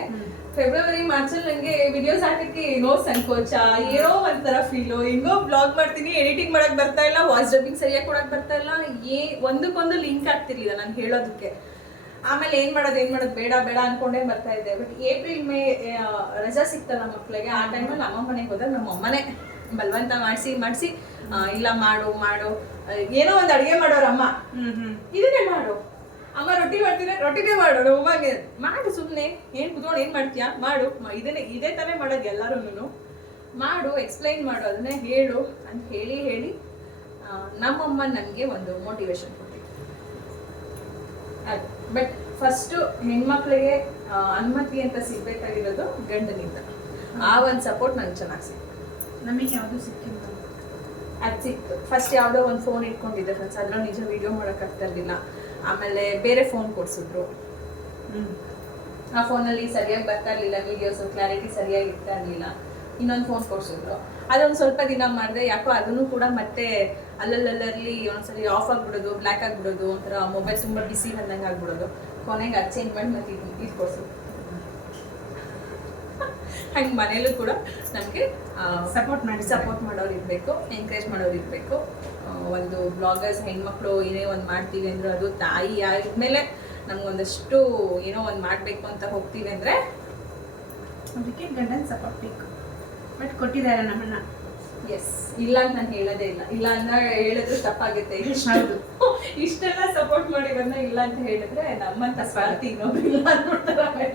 ಫೆಬ್ರವರಿ ಮಾರ್ಚಲ್ಲಿ ನನಗೆ ವಿಡಿಯೋಸ್ ಹಾಕಕ್ಕೆ ಏನೋ ಸಂಕೋಚ, ಏನೋ ಒಂಥರ ಫೀಲು, ಹೆಂಗೋ ಬ್ಲಾಗ್ ಮಾಡ್ತೀನಿ, ಎಡಿಟಿಂಗ್ ಮಾಡಕ್ ಬರ್ತಾ ಇಲ್ಲ, ವಾಯ್ಸ್ ಡಬ್ಬಿಂಗ್ ಸರಿಯಾಗಿ ಕೊಡಕ್ ಬರ್ತಾ ಇಲ್ಲ, ಒಂದಕ್ಕೊಂದು ಲಿಂಕ್ ಆಗ್ತಿರ್ಲಿಲ್ಲ ನಾನು ಹೇಳೋದಕ್ಕೆ. ಆಮೇಲೆ ಏನ್ ಮಾಡೋದು ಬೇಡ ಬೇಡ ಅನ್ಕೊಂಡೇ ಬರ್ತಾ ಇದ್ದೆ. ಬಟ್ ಏಪ್ರಿಲ್ ಮೇ ರಜಾ ಸಿಕ್ತಲ್ಲ ಮಕ್ಳಿಗೆ, ಆ ಟೈಮಲ್ಲಿ ನಮ್ಮ ಮನೆಗೆ ಹೋದಾಗ ನಮ್ಮ ಅಮ್ಮನೇ ಬಲವಂತ ಮಾಡಿಸಿ ಇಲ್ಲ ಮಾಡು ಏನೋ ಒಂದು ಅಡುಗೆ ಮಾಡೋರಮ್ಮ, ಇದನ್ನೇ ಮಾಡು ಅಮ್ಮ, ರೊಟ್ಟಿ ಮಾಡ್ತೀನಿ, ರೊಟ್ಟಿನೇ ಮಾಡು, ನಮ್ಮಮ್ಮಗೆ ಮಾಡು, ಸುಮ್ಮನೆ ಏನು ಕುತ್ಕೊಂಡು ಏನು ಮಾಡ್ತೀಯಾ, ಮಾಡು, ಇದೇ ತಾನೇ ಮಾಡೋದು ಎಲ್ಲರೂ, ಮಾಡು, ಎಕ್ಸ್ಪ್ಲೈನ್ ಮಾಡು, ಅದನ್ನೇ ಹೇಳು ಅಂತ ಹೇಳಿ ನಮ್ಮಮ್ಮ ನನಗೆ ಒಂದು ಮೋಟಿವೇಶನ್ ಕೊಟ್ಟಿದ್ದು. ಅದು ಬಟ್ ಫಸ್ಟು ಹೆಣ್ಮಕ್ಳಿಗೆ ಅನುಮತಿ ಅಂತ ಸಿಗ್ಬೇಕಾಗಿರೋದು ಗಂಡನಿಂದ. ಆ ಒಂದು ಸಪೋರ್ಟ್ ನಂಗೆ ಚೆನ್ನಾಗಿ ಸಿಕ್ತು. ನಮಗೆ ಯಾವುದು ಸಿಕ್ಕಿಲ್ಲ, ಅದು ಸಿಕ್ತು. ಫಸ್ಟ್ ಯಾವುದೋ ಒಂದು ಫೋನ್ ಇಟ್ಕೊಂಡಿದ್ದೆ ಫ್ರೆಂಡ್ಸ್, ಅದ್ರಲ್ಲಿ ನಿಜ ವಿಡಿಯೋ ಮಾಡೋಕ್ಕಾಗ್ತಾ ಇರಲಿಲ್ಲ. ಆಮೇಲೆ ಬೇರೆ ಫೋನ್ ಕೊಡಿಸಿದ್ರು, ಆ ಫೋನಲ್ಲಿ ಸರಿಯಾಗಿ ಬರ್ತಾ ಇರಲಿಲ್ಲ ವಿಡಿಯೋಸ್, ಕ್ಲಾರಿಟಿ ಸರಿಯಾಗಿ ಇರ್ತಾ ಇರಲಿಲ್ಲ. ಇನ್ನೊಂದು ಫೋನ್ ಕೊಡಿಸಿದ್ರು, ಅದೊಂದು ಸ್ವಲ್ಪ ದಿನ ಮಾಡಿದೆ. ಯಾಕೋ ಅದನ್ನು ಕೂಡ ಮತ್ತೆ ಅಲ್ಲಲ್ಲಿ ಒಂದ್ಸರಿ ಆಫ್ ಆಗಿಬಿಡೋದು, ಬ್ಲ್ಯಾಕ್ ಆಗಿಬಿಡೋದು, ಒಂಥರ ಮೊಬೈಲ್ ತುಂಬ ಬಿಸಿ ಬಂದಂಗೆ ಆಗ್ಬಿಡೋದು. ಕೊನೆಗೆ ಅದು ಚೇಂಜ್ ಮಾಡಿ ಮತ್ತೆ ಇದು ಕೊಡಿಸಿದ್ರು. ಹಾಗೆ ಮನೇಲೂ ಕೂಡ ನಮಗೆ ಸಪೋರ್ಟ್ ಮಾಡೋರು ಇರಬೇಕು, ಎಂಕರೇಜ್ ಮಾಡೋರು ಇರಬೇಕು. ಒಂದು ಬ್ಲಾಗರ್ಸ್ ಹೆಣ್ಮಕ್ಳು ಏನೇ ಒಂದು ಮಾಡ್ತೀವಿ ಅಂದ್ರೆ ಅದು ತಾಯಿ ಆದ್ಮೇಲೆ ನಮ್ಗೊಂದಷ್ಟು ಏನೋ ಒಂದು ಮಾಡಬೇಕು ಅಂತ ಹೋಗ್ತೀವಿ ಅಂದರೆ ಅದಕ್ಕೆ ಗಂಡನ ಸಪೋರ್ಟ್ ಬೇಕು. ಬಟ್ ಕೊಟ್ಟಿದ್ದಾರೆ ನಮ್ಮನ್ನ. ಎಸ್, ಇಲ್ಲ ಅಂತ ನಾನು ಹೇಳೋದೇ ಇಲ್ಲ. ಇಲ್ಲ ಅಂದ್ರೆ ಹೇಳಿದ್ರೆ ತಪ್ಪಾಗುತ್ತೆ. ಇಷ್ಟೆಲ್ಲ ಸಪೋರ್ಟ್ ಮಾಡಿ ಬಂದ ಇಲ್ಲ ಅಂತ ಹೇಳಿದ್ರೆ ನಮ್ಮಂತ ಸ್ವಾರ್ಥಿ ಇನ್ನೊಬ್ರು ಇಲ್ಲ ಅಂದ್ಬಿಡ್ತಾರೆ.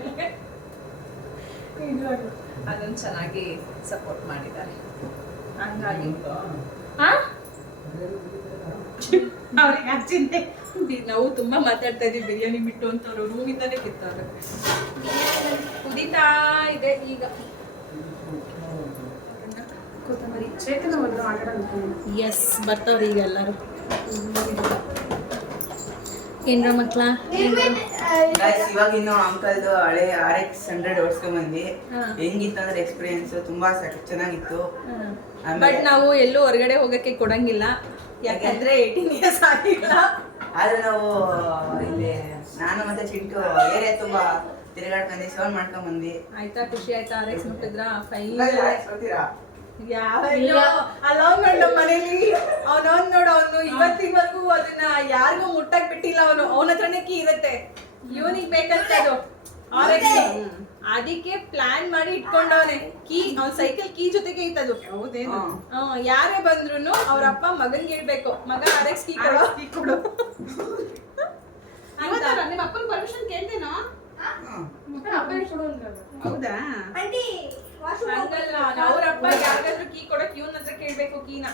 ಅದನ್ನು ಚೆನ್ನಾಗಿ ಸಪೋರ್ಟ್ ಮಾಡಿದ್ದಾರೆ. ಹಂಗಾಗಿ ಅವ್ರಿಗೆ ಚಿಂತೆ. ನಾವು ತುಂಬಾ ಮಾತಾಡ್ತಾ ಇದೀವಿ ಬಿರಿಯಾನಿ ಬಿಟ್ಟು ಅಂತವ್ರು ರೂಮಿಂದಾನೇ ಕಿತ್ತವ್ರೆ. ಕುದೀತಾ ಇದೆ ಈಗ ಕೊತ್ತಂಬರಿ. ಎಸ್, ಬರ್ತಾವ್ರಿ ಈಗ ಎಲ್ಲರೂ. ಏನ್ರ ಮಕ್ಳ ಇವಾಗ ಇನ್ನು ಅಂಕಲ್ದು ಹಳೆ RX 100 ಓಡಿಸ್ಕೊಂಡ್ಬಂದಿ. ಹೆಂಗಿತ್ತಂದ್ರೆ ಎಕ್ಸ್ಪೀರಿಯನ್ಸ್ ತುಂಬಾ ಚೆನ್ನಾಗಿತ್ತು. ಬಟ್ ನಾವು ಎಲ್ಲೂ ಹೊರಗಡೆ ಹೋಗಕ್ಕೆ ಕೊಡಂಗಿಲ್ಲ, ಯಾಕಂದ್ರೆ 18 ಇಯರ್ಸ್ ಆಗಿಲ್ಲ. ಆದ್ರೆ ನಾವು ಇಲ್ಲಿ ನಾನು ಮತ್ತೆ ಚಿಂಟು ಏರಿಯಾ ತುಂಬಾ ತಿರುಗಾಡ್ಕೊಂಡಿ ಸೌಂಡ್ ಮಾಡ್ಕೊಂಡ್ ಬಂದಿ. ಆಯ್ತಾ, ಖುಷಿ ಆಯ್ತಾ? RX ಮುಟ್ಟಿದ್ರ? ಫೈನ್. ಸೋತೀರಾ? ಮನೇಲಿ ಅವನೊಂದ್ ನೋಡು, ಅವನು ಇವತ್ತಿನವರೆಗೂ ಅದನ್ನ ಯಾರಿಗೂ ಮುಟ್ಟಕ್ ಬಿಟ್ಟಿಲ್ಲ. ಅವನ ಹತ್ರನೇ ಕೀ ಇರುತ್ತೆ, ಇವನಿಗೆ ಬೇಕಂತ ಅದು RX. ಅದಕ್ಕೆ ಪ್ಲಾನ್ ಮಾಡಿ ಇಟ್ಕೊಂಡವನೆ ಕೀ, ಅವ್ನ ಸೈಕಲ್ ಕೀ ಜೊತೆಗೆ ಇತ್ತದು. ಹೌದೇನು? ಯಾರೇ ಬಂದ್ರು ಅವ್ರ ಅಪ್ಪ ಮಗನ್ಗೆ ಹೇಳ್ಬೇಕು, ಮಗ RX ಕೀ ಕೊಡು. ನಿಮ್ಮ ಅಪ್ಪನ ಪರ್ಮಿಷನ್ ಕೇಳ್ತೇನೋ? ಹೌದಾ? ಹಂಗಲ್ಲ, ಅವ್ರ ಅಪ್ಪ ಯಾರಿಗಾದ್ರೂ ಕೀ ಕೊಡಕ್ ಇವನ್ ಹತ್ರ ಕೇಳ್ಬೇಕು ಕೀನ.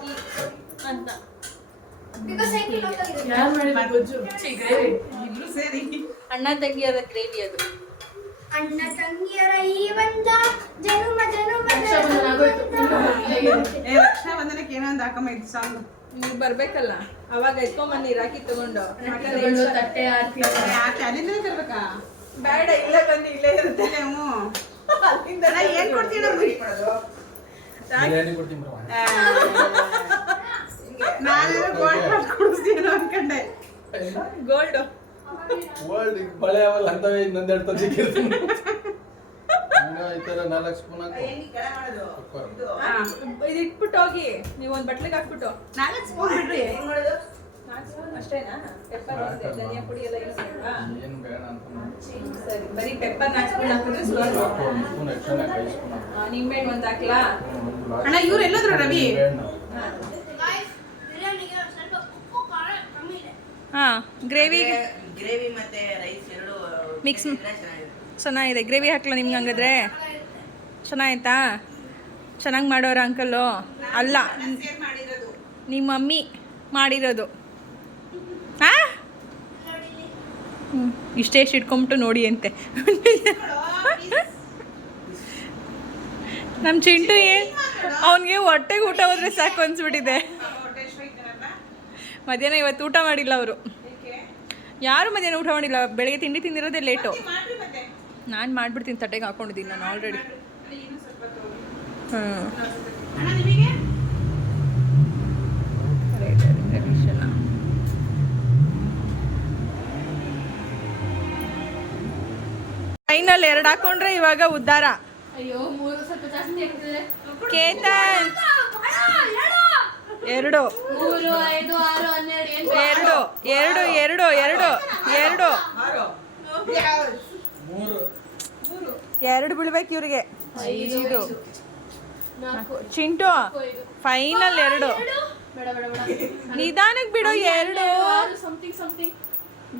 ಕೀ ಅಂತ ಇಬ್ರು ಸೇರಿ ಅಣ್ಣ ತಂಗಿಯರ ಗ್ರೇವಿ ಅದು. ಅಣ್ಣ ತಂಗಿಯರ ಈ ಬಂದ ಜನುಮ ರಕ್ಷಾ ಬಂಧನಕ್ಕೆ ಏನೋ ಒಂದು ಹಾಕಮ್ಮ ಇದು ಸಾಂಗ್. ನೀವು ಬರ್ಬೇಕಲ್ಲ, ಅವಾಗ ಎತ್ಕೊಂಬನ್ನಿ ರಾಖಿ ತಗೊಂಡು. ತಟ್ಟೆ ಅಲ್ಲಿಂದಲೇ ತರ್ಬೇಕಾ? ಬೇಡ, ಇಲ್ಲೇ ಬನ್ನಿ, ಇಲ್ಲೇ ಇರುತ್ತೆ. ಅಲ್ಲಿಂದ ಏನ್ ಕೊಡ್ತೀವಿ? ಬಿರಿಯಾನಿ ಕೊಡ್ತೀನಿ ಬರುವ. ನಾನೇನೋ ಗೋಲ್ಡ್ ಕೊಡಿಸ್ತೀನೋ ಅನ್ಕೊಂಡೆ. ಗೋಲ್ಡ್ ವರ್ಲ್ಡ್ ಬಳೆ ಅವಲ್ಲ ಅಂತವೇ ಇನ್ನೊಂದೆರಡು ತಂದಿರ್ತೀನಿ. ಈ ತರ 4 ಸ್ಪೂನ್ ಹಾಕು. ಇದು ಇಟ್ಬಿಟ್ಟು ಹೋಗಿ, ನೀವು ಒಂದ್ ಬಟ್ಲಿಗೆ ಹಾಕ್ಬಿಟ್ಟು 4 ಸ್ಪೂನ್ ಬಿಡ್ರಿ. 4 ಸ್ಪೂನ್ ಅಷ್ಟೇ ಅಷ್ಟೇನಾ? ಪೆಪ್ಪರ್ ಒಂದೇ, ಧನಿಯಾ ಪುಡಿ ಎಲ್ಲ ಏನು ಬೇಡವಾ? ಏನು ಬೇಡ ಅಂತ ಸರಿ, ಬರೀ ಪೆಪ್ಪರ್ 4 ಸ್ಪೂನ್ ಹಾಕಿದ್ರೆ ಸುಲಭ. ಒಂದು ಸ್ಪೂನ್ ಎಕ್ಸ್ಟ್ರಾ 5 ಸ್ಪೂನ್ ನಿಂಬೆಹಣ್ಣು ಒಂದು ಹಾಕ್ಲಾ? ಅಣ್ಣ ಇವ್ರು ಎಲ್ಲೋದ್ರು ರವಿ? ಹಾಂ, ಗ್ರೇವಿ ಗ್ರೇವಿ ಮತ್ತೆ ರೈಸ್ ಎರಡು ಮಿಕ್ಸ್ ಚೆನ್ನಾಗಿದೆ. ಚೆನ್ನಾಗಿದೆ. ಗ್ರೇವಿ ಹಾಕ್ಲಾ ನಿಮ್ಗೆ ಹಂಗಾದ್ರೆ? ಚೆನ್ನಾಯ್ತಾ? ಚೆನ್ನಾಗಿ ಮಾಡೋರ ಅಂಕಲ್ಲು? ಅಲ್ಲ, ಸೇರ್ ಮಾಡಿರೋದು ನಿಮ್ಮ ಮಮ್ಮಿ ಮಾಡಿರೋದು. ಹಾಂ, ಇಷ್ಟೇ ಇಟ್ಕೊಂಬಿಟ್ಟು ನೋಡಿ ಅಂತೆ. ನಮ್ಮ ಚಿಂಟು ಅವನಿಗೆ ಹೊಟ್ಟೆಗೆ ಊಟ ಹೋದ್ರೆ ಸಾಕು ಅನ್ಸ್ಬಿಟ್ಟಿದೆ. ಮಧ್ಯಾಹ್ನ ಇವತ್ತು ಊಟ ಮಾಡಿಲ್ಲ ಅವರು. ಯಾರು ಮಧ್ಯಾಹ್ನ ಊಟ ಮಾಡಿಲ್ಲ. ಬೆಳಗ್ಗೆ ತಿಂಡಿ ತಿಂದಿರೋದೇ ಲೇಟು. ನಾನು ಮಾಡಿಬಿಡ್ತೀನಿ, ತಟ್ಟೆಗೆ ಹಾಕೊಂಡಿದ್ದೀನಿ ನಾನು ಆಲ್ರೆಡಿ. ಹಾಂ, ಫೈನಲ್ 2 ಹಾಕೊಂಡ್ರೆ ಇವಾಗ ಉದ್ಧಾರ. ಅಯ್ಯೋ 3 ಸ್ವಲ್ಪ ಜಾಸ್ತಿ ಆಗ್ತದೆ. ಕೇತನ್ 2 3 5 6 12 2 ಬೀಳ್ಬೇಕು ಇವ್ರಿಗೆ. 5 ಚಿಂಟು ಫೈನಲ್ 2. ಬೇಡ ಬೇಡ ಬೇಡ ನಿಧಾನಕ್ಕೆ ಬಿಡು. 2 ಸಮಥಿಂಗ್ ಸಮಥಿಂಗ್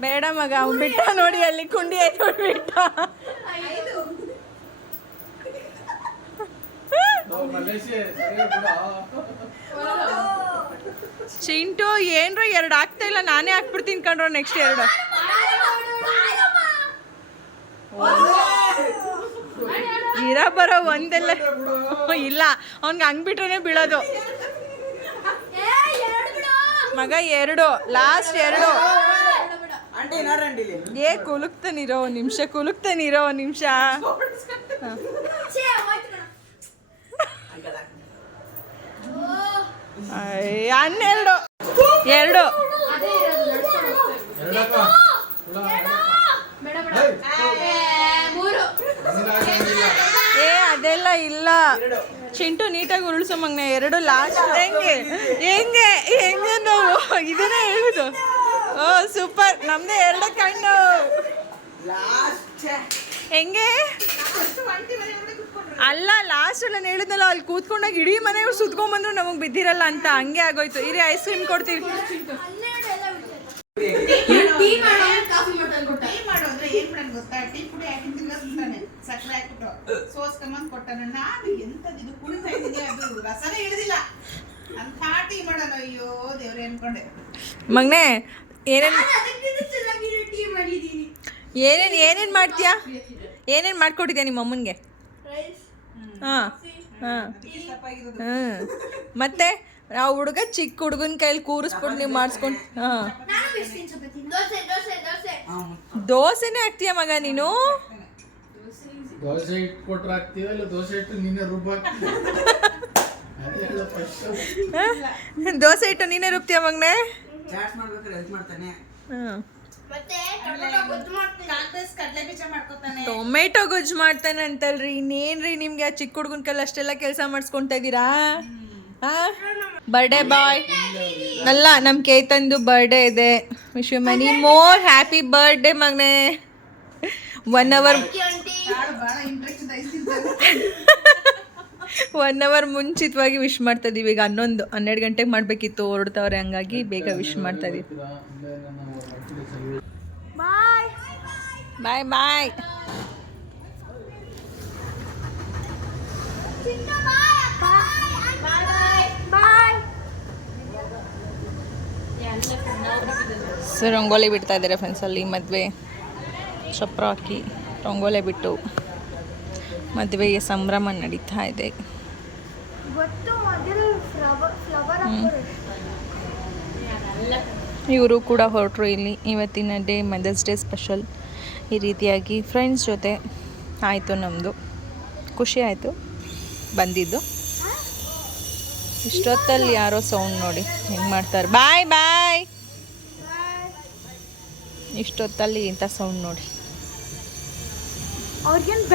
ಬೇಡ ಮಗ, ಅವ್ನು ಬಿಟ್ಟ ನೋಡಿ, ಅಲ್ಲಿ ಕುಂಡಿ ಆಯ್ತು ಬಿಟ್ಟ. ಚಿಂಟು ಏನ್ರ 2 ಆಗ್ತಾ ಇಲ್ಲ, ನಾನೇ ಹಾಕ್ಬಿಡ್ತೀನಿ ಕಣ್ರೋ ನೆಕ್ಸ್ಟ್ 2. ಇರ ಬರೋ ಒಂದೆಲ್ಲ ಇಲ್ಲ, ಅವ್ನಿಗೆ ಹಂಗ್ ಬಿಟ್ರೆ ಬೀಳೋದು ಮಗ. 2 ಲಾಸ್ಟ್ 2. ಆಂಟಿ ನಾರಂಡಿಲಿ ಕುಲುಕ್ತಾನಿರೋ ನಿಮಿಷ, ಕುಲುಕ್ತಾನಿರೋ ನಿಮಿಷ. 12 2. ಅದೇ ಇರೋದು ನಡ್ಸ್ಕೊಂಡು ಬೇಡ ಬೇಡ 3 ಅದೆಲ್ಲ ಇಲ್ಲ. ಚಿಂಟು ನೀಟಾಗಿ ಉರುಳಿಸೋ ಮಗನೆ. 2 ಲಾಸ್ಟ್. ಹೆಂಗೆ ಹೆಂಗೆ ಹೆಂಗೆ ನಾವು ಇದನ್ನೇ ಹೇಳುದು. ಓ ಸೂಪರ್, ನಮ್ದೇ 2 ಕಣ್ಣು. ಹೆಂಗೆ ಅಲ್ಲ, ಲಾಸ್ಟ್ ನಾನು ಹೇಳಿದ್ನಲ್ಲ, ಅಲ್ಲಿ ಕೂತ್ಕೊಂಡಾಗ ಇಡೀ ಮನೆ ಸುತ್ಕೊಂಡ್ಬಂದ್ರು ನಮಗೆ ಬಿದ್ದಿರಲ್ಲ ಅಂತ. ಹಂಗೆ ಆಗೋಯ್ತು. ಇರಿ ಐಸ್ ಕ್ರೀಮ್ ಕೊಡ್ತೀವಿ. ಟೀ ಮಾಡೋ ಕಾಫಿ ಮಟನ್ ಕೊಟ್ಟ. ಟೀ ಮಾಡು ಅಂದ್ರೆ ಏನ್ ಮಾಡೋದು ಗೊತ್ತಾ? ಟೀ ಪುಡಿ ಹಾಕಿ ತಿನ್ನಿಸ್ತಾನೆ, ಸಕ್ಕರೆ ಹಾಕ್ಬಿಟ್ಟು ಸೋಸ್ಕೊಂಬಂದು ಕೊಟ್ಟಾನೆ. ನಾನು ಎಂತದ್ದು ಇದು ಕುಡಿತಾ ಇದ್ದೀನಿ, ಅದು ರಸನೇ ಹಿಡಿದಿಲ್ಲ ಅಂತ ಟೀ ಮಾಡೋಣ. ಅಯ್ಯೋ ದೇವ್ರೆ ಅನ್ಕೊಂಡೆ. ಮಗನೆ ಏನೇನು ಟೀ ಮಾಡಿದೀನಿ. ಏನೇನು ಮಾಡ್ತೀಯಾ? ಏನೇನು ಮಾಡ್ಕೊಟ್ಟಿದ್ಯಾ ನಿಮ್ಮ ಅಮ್ಮನಿಗೆ? ಹಾಂ ಹಾಂ ಹಾಂ. ಮತ್ತೆ ನಾವು ಹುಡುಗ ಚಿಕ್ಕ ಹುಡುಗನ ಕೈಲಿ ಕೂರಿಸ್ಬಿಟ್ಟು ನೀವು ಮಾಡಿಸ್ಕೊಂಡು. ಹಾಂ, ದೋಸೆನೇ ಹಾಕ್ತೀಯ ಮಗ ನೀನು? ದೋಸೆ ಇಟ್ಟು ಕೊಟ್ರೆ ಹಾಕ್ತೀವ, ಇಲ್ಲ ದೋಸೆ ಇಟ್ಟು ನೀನೇ ರುಬ್ಬ ಹಾಕ್ತೀವಿ? ದೋಸೆ ಇಟ್ಟು ನೀನೇ ರುಬ್ತೀಯ ಮಗನೆ? ಚಾಟ್ಸ್ ಮಾಡ್ಬೇಕಾದ್ರೆ ಹೆಲ್ಪ್ ಮಾಡ್ತಾನೆ. ಹಾಂ, ಕಡಲೆ ಬೀಜ ಮಾಡ್ಕೊತಾನೆ. ಟೊಮೆಟೊ ಗೊಜ್ಜು ಮಾಡ್ತಾನೆ ಅಂತಲ್ರಿ. ಇನ್ನೇನ್ರಿ ನಿಮ್ಗೆ ಆ ಚಿಕ್ಕ ಹುಡುಗನ ಕೈಲಿ ಅಷ್ಟೆಲ್ಲ ಕೆಲಸ ಮಾಡಿಸ್ಕೊತಾ ಇದ್ದೀರಾ? ಬರ್ಡೇ ಬಾಯ್ ಅಲ್ಲ, ನಮ್ಮ ಕೇತಂದು ಬರ್ಡೇ ಇದೆ. Wish you many more happy birthday ಮಗನೆ. 1 hour ಬಹಳ ಇಂಟ್ರೆಸ್ಟ್ ಒನ್ ಅವರ್ ಮುಂಚಿತವಾಗಿ ವಿಶ್ ಮಾಡ್ತಾ ಇದೀವಿ. ಈಗ 12 ಗಂಟೆಗೆ ಮಾಡಬೇಕಿತ್ತು, ಹೊರಡ್ತಾವ್ರೆ, ಹಂಗಾಗಿ ಬೇಗ ವಿಶ್ ಮಾಡ್ತಾ ಇದೀವಿ. ಬಾಯ್ ಬಾಯ್ ಬಾಯ್. ಸೊ ರಂಗೋಲಿ ಬಿಡ್ತಾ ಇದ್ದಾರೆ ಫ್ರೆಂಡ್ಸ್. ಅಲ್ಲಿ ಮದುವೆ ಚಪ್ರ ಹಾಕಿ ರಂಗೋಲಿ ಬಿಟ್ಟು ಮದುವೆಯ ಸಂಭ್ರಮ ನಡೀತಾ ಇದೆ. ಇವರು ಕೂಡ ಹೊರಟರು ಇಲ್ಲಿ. ಇವತ್ತಿನ ಡೇ ಮದರ್ಸ್ ಡೇ ಸ್ಪೆಷಲ್. ಈ ರೀತಿಯಾಗಿ ಫ್ರೆಂಡ್ಸ್ ಜೊತೆ ಆಯಿತು ನಮ್ಮದು. ಖುಷಿ ಆಯಿತು ಬಂದಿದ್ದು. ಇಷ್ಟೊತ್ತಲ್ಲಿ ಯಾರೋ ಸೌಂಡ್ ನೋಡಿ ಹೆಂಗೆ ಮಾಡ್ತಾರೆ. ಬಾಯ್ ಬಾಯ್. ಇಷ್ಟೊತ್ತಲ್ಲಿ ಇಂಥ ಸೌಂಡ್ ನೋಡಿ. ಅವ್ರಿಗೇನು